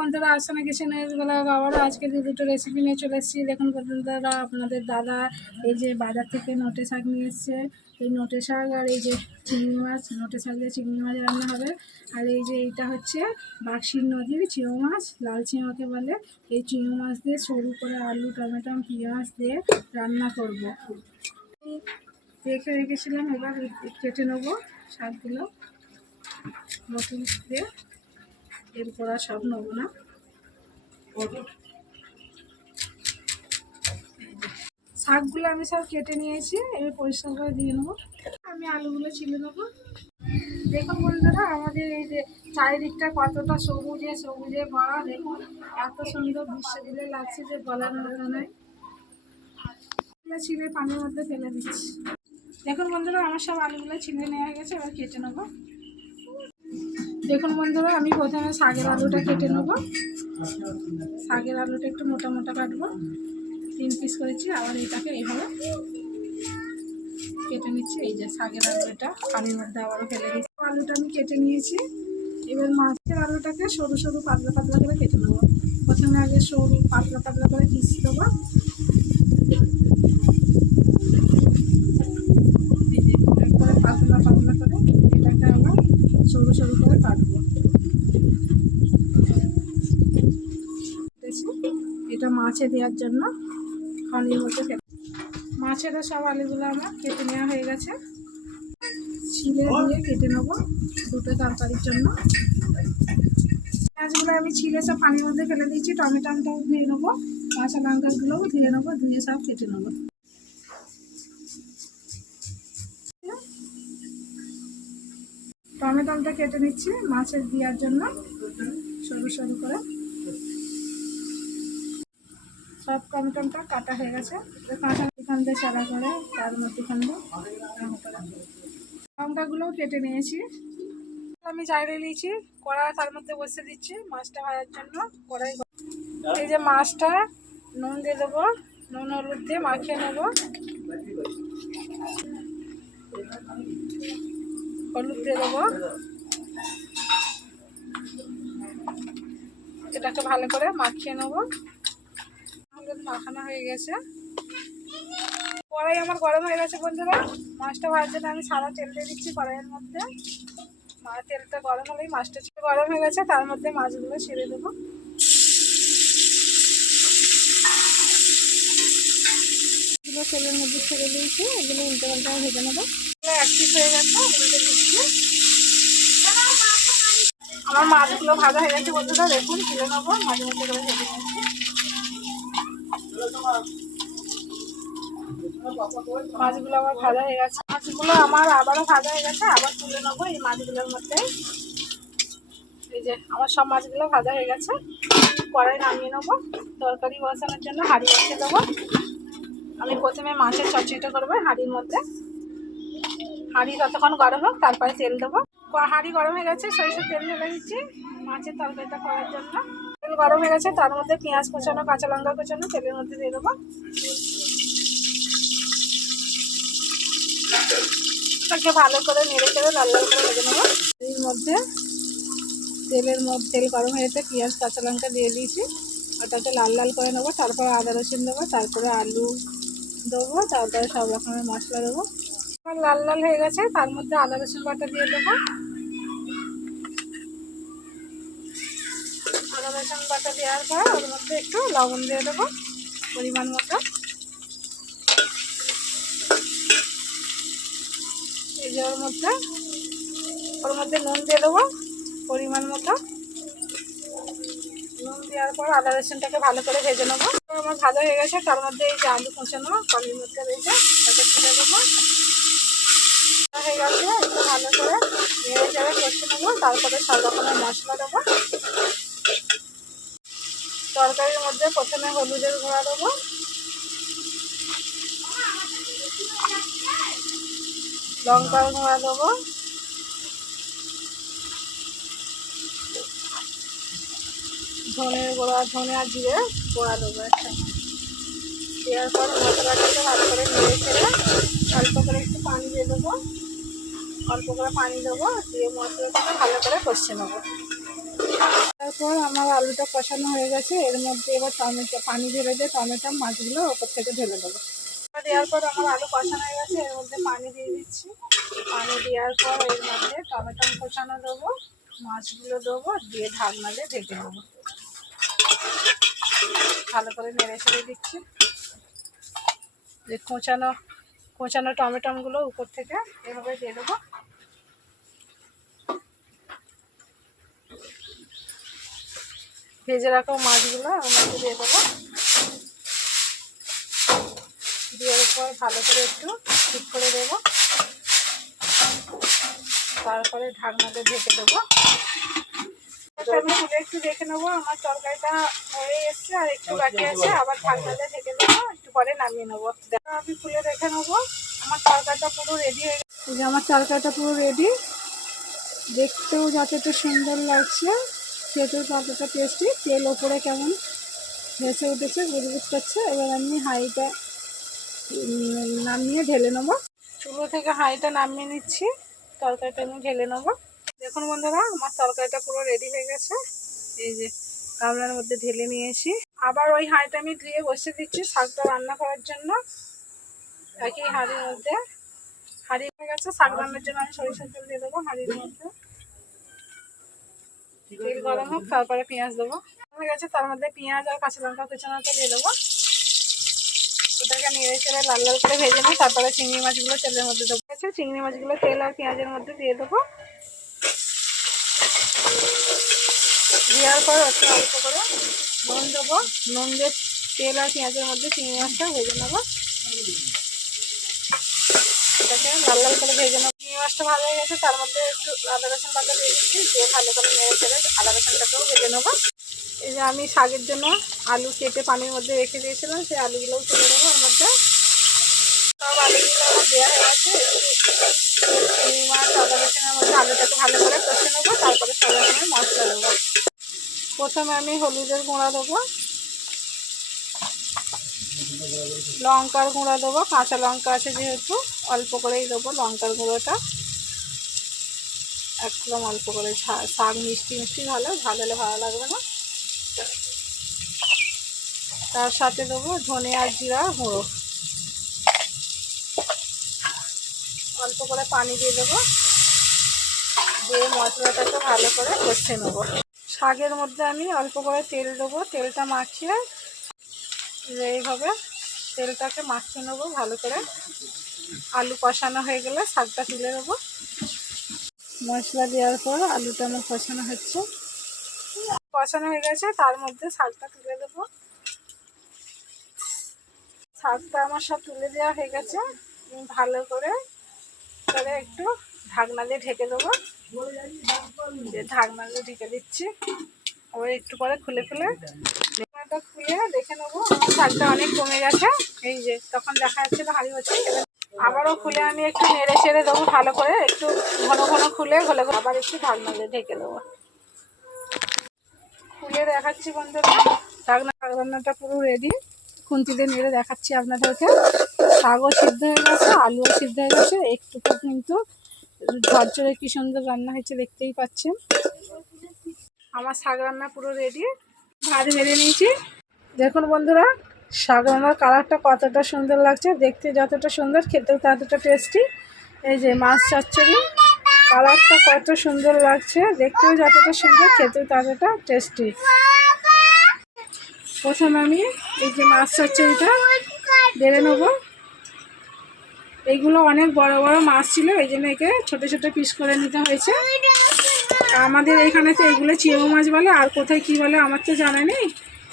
বন্ধুরা, আসসালামু কিচেনের আবারও আজকে দুটো রেসিপি নিয়ে চলে এসেছি। দেখুন বন্ধুরা, আপনাদের দাদা এই যে বাজার থেকে নোটে শাক নিয়ে এসছে। এই নোটে শাক আর এই যে চিংড়ি মাছ, নোটে শাক দিয়ে চিংড়ি মাছ রান্না হবে। আর এই যে এইটা হচ্ছে বাক্সির নদীর চিংড়ি মাছ, লাল চিংড়িকে বলে। এই চিংড়ি মাছ দিয়ে সরু করে আলু, টমেটো, পেঁয়াজ দিয়ে রান্না করব। রেখে রেখেছিলাম, এবার কেটে নেবো শাকগুলো নতুন দিয়ে। এরপর আর সব নেবো না। শাকগুলো আমি সব কেটে নিয়েছি, এবার পরিষ্কার করে দিয়ে নেবো। আমি আলুগুলো ছিলে নেবো। দেখুন বন্ধুরা, আমাদের এই যে চারিদিকটা কতটা সবুজে সবুজে ভরা। দেখুন এত সুন্দর দৃশ্য দিলে লাগছে যে বলার মতো নয়। ছিলে পানির মধ্যে ফেলে দিচ্ছি। দেখুন বন্ধুরা, আমার সব আলুগুলো ছিলে নেওয়া গেছে, এবার কেটে নেবো। দেখুন বন্ধুরা, আমি প্রথমে শাকের আলুটা কেটে নেবো। শাকের আলুটা একটু মোটা মোটা কাটবো, 3 পিস করেছি। আবার এটাকে এইভাবে কেটে নিচ্ছি। এই যে শাকের আলুটা পানির মধ্যে আবারও ফেলে দিচ্ছি। আলুটা আমি কেটে নিয়েছি। এবার মাছের আলুটাকে সরু সরু পাতলা পাতলা করে কেটে নেবো। প্রথমে আগে সরু পাতলা পাতলা করে পিস দেবো। এই যে একবারে পাতলা পাতলা করে এটাকে আবার সরু সরু করে কাটবো। এটা মাছে দেওয়ার জন্য পানির মধ্যে মাছেরও সব আলুগুলো আমার কেটে নেওয়া হয়ে গেছে। ছিলে দিয়ে কেটে নেবো দুটো তরকারির জন্য। পেঁয়াজগুলো আমি ছিলে সব পানির মধ্যে ফেলে দিয়েছি। টমেটোটাও ধুয়ে নেবো, কাঁচা লঙ্কাগুলোও ধুয়ে নেবো, ধুয়ে সব কেটে নেবো। টমেটোটা কেটে নিচ্ছি মাছের দেওয়ার জন্য সরু সরু করে। সব টমেটোটা কাটা হয়ে গেছে। কাঁচা এখান দিয়ে চালা করে তার মধ্যেখান দিয়ে লঙ্কাগুলোও কেটে নিয়েছি। আমি জায়গায় নিয়েছি কড়াই, তার মধ্যে বসে দিচ্ছি মাছটা ভাজার জন্য। কড়াই এই যে মাছটা নুন দিয়ে দেবো, নুন হলুদ দিয়ে মাখিয়ে নেবো। হলুদ দিয়ে দেবো, এটাকে ভালো করে মাখিয়ে নেবো। হলুদ মাখানো হয়ে গেছে। কড়াই আমার গরম হয়ে গেছে বন্ধুরা। মাছটা ভাজার জন্য আমি সাদা তেল দিয়ে দিচ্ছি কড়াইয়ের মধ্যে। তেলটা গরম হলেই মাছটা গরম হয়ে গেছে, তার মধ্যে মাছগুলো ছেড়ে দেবো। এগুলো তেলের মধ্যে ছেড়ে দিয়েছি, এগুলো উল্টে পাল্টা ভেজে নেবো। এক পিস হয়ে গেছে, উল্টে দিচ্ছি। আমার মাছগুলো ভাজা হয়ে গেছে বন্ধুরা, দেখুন তুলে নেবো। মাঝে মধ্যে করে ভেজে নিয়েছি। মাছগুলো আমার ভাজা হয়ে গেছে। মাছগুলো আমার আবারও ভাজা হয়ে গেছে, আবার তুলে নেবো এই মাছগুলোর মধ্যে। এই যে আমার সব মাছগুলো ভাজা হয়ে গেছে। কড়াই নামিয়ে নেবো। তরকারি বসানোর জন্য হাঁড়ি বসিয়ে দেবো। আমি প্রথমে মাছের চচ্চড়িটা করবো হাঁড়ির মধ্যে। হাঁড়ি ততক্ষণ গরম হোক, তারপরে তেল দেবো। হাঁড়ি গরম হয়ে গেছে, সরিষার তেল ঢেলে দিচ্ছি মাছের তরকারিটা করার জন্য। তেল গরম হয়ে গেছে, তার মধ্যে পেঁয়াজ কোচানো, কাঁচা লঙ্কা কোচানো তেলের মধ্যে দিয়ে দেবো। তাকে ভালো করে নেড়ে চেড়ে লাল লাল করে ভেজে নেবো। এর মধ্যে তেল গরম হয়ে যেতে পেঁয়াজ কাঁচা লঙ্কা দিয়ে দিয়েছি। ওটাকে লাল লাল করে নেবো। তারপরে আদা রসুন দেবো, তারপরে আলু দেবো, তারপরে সব রকমের মশলা দেবো। লাল লাল হয়ে গেছে, তার মধ্যে আদা রসুন বাটা দিয়ে দেবো। আদা রসুন বাটা দেওয়ার পর ওর মধ্যে একটু লবণ দিয়ে দেবো পরিমাণ মতো। এই যে ওর মধ্যে নুন দিয়ে দেবো পরিমাণ মতো। নুন দেওয়ার পর আদা রসুনটাকে ভালো করে ভেজে নেবো। আমার ভাজা হয়ে গেছে, তার মধ্যে এই যে আলু কুচানো কড়াইয়ের মধ্যে রয়েছে, ওটাকে তুলে দেবো। হয়ে গেছে, একটু ভালো করে নেড়ে চেড়ে কষে নেবো। তারপরে সব রকমের মশলা দেবো। তরকারির মধ্যে প্রথমে হলুদের গুঁড়া দেবো, লঙ্কার গুঁড়া দেবো, ধনের গুঁড়া, ধনে আর জিরে গুঁড়া দেবো একটা। দেওয়ার পর মশলাটাকে ভালো করে নেড়ে চেড়ে অল্প করে একটু পানি দিয়ে দেবো। অল্প করে পানি দেবো, দিয়ে মশলাটাকে ভালো করে কষে নেবো। তারপর আমার আলুটা কষানো হয়ে গেছে, এর মধ্যে এবার টমেটো পানি ঢেলে দিয়ে টমেটো মাছগুলো ওপর থেকে ঢেলে দেবো। দেওয়ার পর আমার আলু কষানো হয়ে গেছে, এর মধ্যে পানি দিয়ে দিচ্ছি। পানি দেওয়ার পর এর মধ্যে টমেটো কষানো দেবো, মাছগুলো দেবো, দিয়ে ঢাকনা দিয়ে ঢেকে দেবো। ভালো করে নেড়ে ছেড়ে দিচ্ছি। যে কোঁচানো টমেটোগুলো উপর থেকে এভাবে দিয়ে দেবো। ভেজে রাখা মাছগুলো ওর মধ্যে দিয়ে দেবো। দেওয়ার পর ভালো করে একটু ঠিক করে দেবো, তারপরে ঢাকনাতে ঢেকে দেবো। আমি তুলে একটু দেখে নেবো আমার তরকারিটা হয়ে এসছে, আর একটু বাকি আছে, আবার ঢাকনাতে ঢেকে দেবো, একটু পরে নামিয়ে নেবো। আমি খুলে দেখে নেবো আমার তরকারিটা পুরো রেডি হয়ে গেছে। যে আমার তরকারিটা পুরো রেডি, দেখতেও যতটা সুন্দর লাগছে খেতেও ততটা টেস্টি। তেল ওপরে কেমন ভেসে উঠেছে বুঝবুঝ করছে। এবার আমি হাঁড়িটা নামিয়ে ঢেলে নেবো। চুলো থেকে হাঁড়িটা নামিয়ে নিচ্ছি, তরকারিটা আমি ঢেলে নেবো। দেখুন বন্ধুরা আমার তরকারিটা পুরো রেডি হয়ে গেছে। এই যে গামলার মধ্যে ঢেলে নিয়েছি। আবার ওই হাঁড়িটা আমি ধুয়ে বসে দিচ্ছি শাকটা রান্না করার জন্য। একই হাঁড়ির মধ্যে হাঁড়ি হয়ে গেছে, শাক রান্নার জন্য আমি সরিষার তেল দিয়ে দেবো হাঁড়ির মধ্যে। তেল গরম হোক, তারপরে পেঁয়াজ দেবো। হয়ে গেছে, তার মধ্যে পেঁয়াজ আর কাঁচা লঙ্কা কুচানোটা দিয়ে দেবো। ওটাকে নেড়ে চেড়ে লাল লাল করে ভেজে নিই, তারপরে চিংড়ি মাছগুলো তেলের মধ্যে দেবো। চিংড়ি মাছগুলো তেল আর পেঁয়াজের মধ্যে দিয়ে দেবো। দেওয়ার পর একটু অল্প করে নুন দেবো। নুন দিয়ে তেল আর পেঁয়াজের মধ্যে চিংড়ি মাছটা ভেজে নেবো। এটাকে লাল লাল করে ভেজে নেবো। চিংড়ি মাছটা ভালো হয়ে গেছে, তার মধ্যে একটু আদা রসুন বাটা দিয়ে দিচ্ছি, দিয়ে ভালো করে নেড়ে চেড়ে আদা রসুনটাকেও ভেজে নেবো। এই যে আমি শাকের জন্য আলু কেটে পানির মধ্যে রেখে দিয়েছিলাম, সেই আলুগুলোও তুলে নেবো। ওর মধ্যে সব আলুগুলো আমার দেওয়া হয়ে গেছে। একটু চিংড়ি মাছ আদা রসুনের মধ্যে আলুটাকে ভালো করে কষে নেবো, তারপরে সব রকমের মশলা দেবো। প্রথমে আমি হলুদের গুঁড়া দেবো, লঙ্কার গুঁড়া দেবো, কাঁচা লঙ্কা আছে যেহেতু অল্প করেই দেবো লঙ্কার গুঁড়োটা, একদম অল্প করে। শাক মিষ্টি মিষ্টি ভালো হলে ভালো লাগবে না। তার সাথে দেবো ধনে আর জিরা গুঁড়ো, অল্প করে পানি দিয়ে দেবো, দিয়ে মশলাটাকে ভালো করে কষে নেবো। শাকের মধ্যে আমি অল্প করে তেল দেবো, তেলটা মাখিয়ে এইভাবে তেলটাকে মাখিয়ে নেবো ভালো করে। আলু কষানো হয়ে গেলে শাকটা তুলে দেবো। মশলা দেওয়ার পর আলুটা আমার কষানো হচ্ছে, কষানো হয়ে গেছে, তার মধ্যে শাকটা তুলে দেবো। শাকটা আমার সব তুলে দেওয়া হয়ে গেছে। ভালো করে একটু ঢাকনা দিয়ে ঢেকে দেবো। ঢাকনা দিয়ে ঢেকে দিচ্ছি। আবার একটু পরে খুলে ঢাকনাটা খুলে দেখে নেবো আমার শাকটা অনেক কমে গেছে। এই যে তখন দেখা যাচ্ছে তো হাঁড়ি হচ্ছে। এবার আবারও খুলে আমি একটু নেড়ে ছেড়ে দেবো ভালো করে, একটু ঘন ঘন খুলে আবার একটু ঢাকনা দিয়ে ঢেকে দেবো। খুলে দেখাচ্ছি বন্ধুরা, রান্নাটা পুরো রেডি। খুন্তি দিয়ে নেড়ে দেখাচ্ছি আপনাদেরকে। শাকও সিদ্ধ হয়ে গেছে, আলুও সিদ্ধ হয়ে গেছে, একটুকু কিন্তু ঝরঝরে কি সুন্দর রান্না হয়েছে দেখতেই পাচ্ছেন। আমার শাক রান্না পুরো রেডি। ভাত বেড়ে নিয়েছি। দেখুন বন্ধুরা শাক রান্নার কালারটা কতটা সুন্দর লাগছে, দেখতে যতটা সুন্দর খেতেও ততটা টেস্টি। এই যে মাছ চচ্চড়ি, কালারটা কত সুন্দর লাগছে, দেখতেও যতটা সুন্দর খেতেও ততটা টেস্টি। প্রথমে আমি এই যে মাছ চচ্চড়িটা বেড়ে নেবো। এইগুলো অনেক বড় বড় মাছ ছিল, এই জন্য একে ছোটো ছোটো পিস করে নিতে হয়েছে। আমাদের এখানে তো এগুলো চিংড়ি মাছ বলে, আর কোথায় কি বলে আমার তো জানা নেই,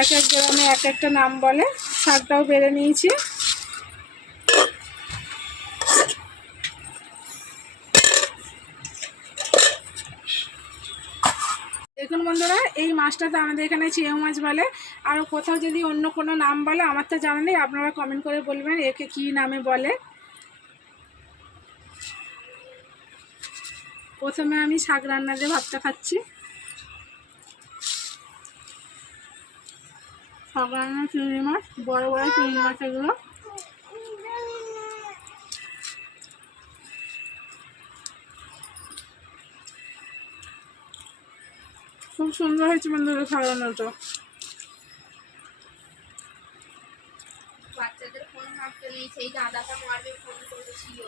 এক এক গ্রামে এক একটা নাম বলে। শাকটাও বেড়ে নিয়েছি। দেখুন বন্ধুরা এই মাছটা তো আমাদের এখানে চিংড়ি মাছ বলে, আর কোথাও যদি অন্য কোনো নাম বলে আমার তো জানা নেই, আপনারা কমেন্ট করে বলবেন একে কী নামে বলে। প্রথমে আমি শাক রান্না দিয়ে ভাতটা খাচ্ছি। শাক রান্নার চিংড়ি মাছ, বড় বড় চিংড়ি মাছ এগুলো। খুব সুন্দর হয়েছে বন্ধুরা সাজানোটা। বাচ্চাদের ফোন হাঁটতে নেই, সেই দাদাটা মারবে ফোন করেছিল।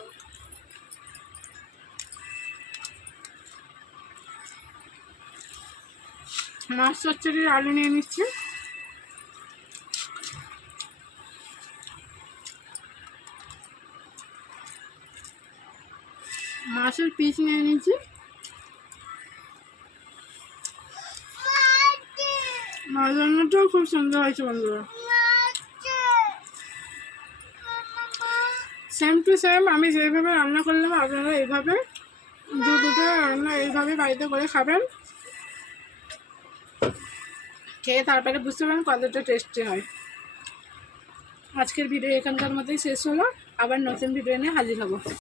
মাছ চচ্চড়ির আলু নিয়ে নিচ্ছি। মাছের পিস নিয়ে নিচ্ছি। মাছ রান্নাটাও খুব সুন্দর হয়েছে বন্ধুরা। সেম টু সেম আমি যেভাবে রান্না করলাম আপনারা এইভাবে দুটো রান্না এইভাবে বাড়িতে করে খাবেন, খেয়ে তারপরে বুঝতে পারেন কতটা টেস্টি হয়। আজকের ভিডিও এখানকার মতোই শেষ হলো, আবার নতুন ভিডিও নিয়ে হাজির হব।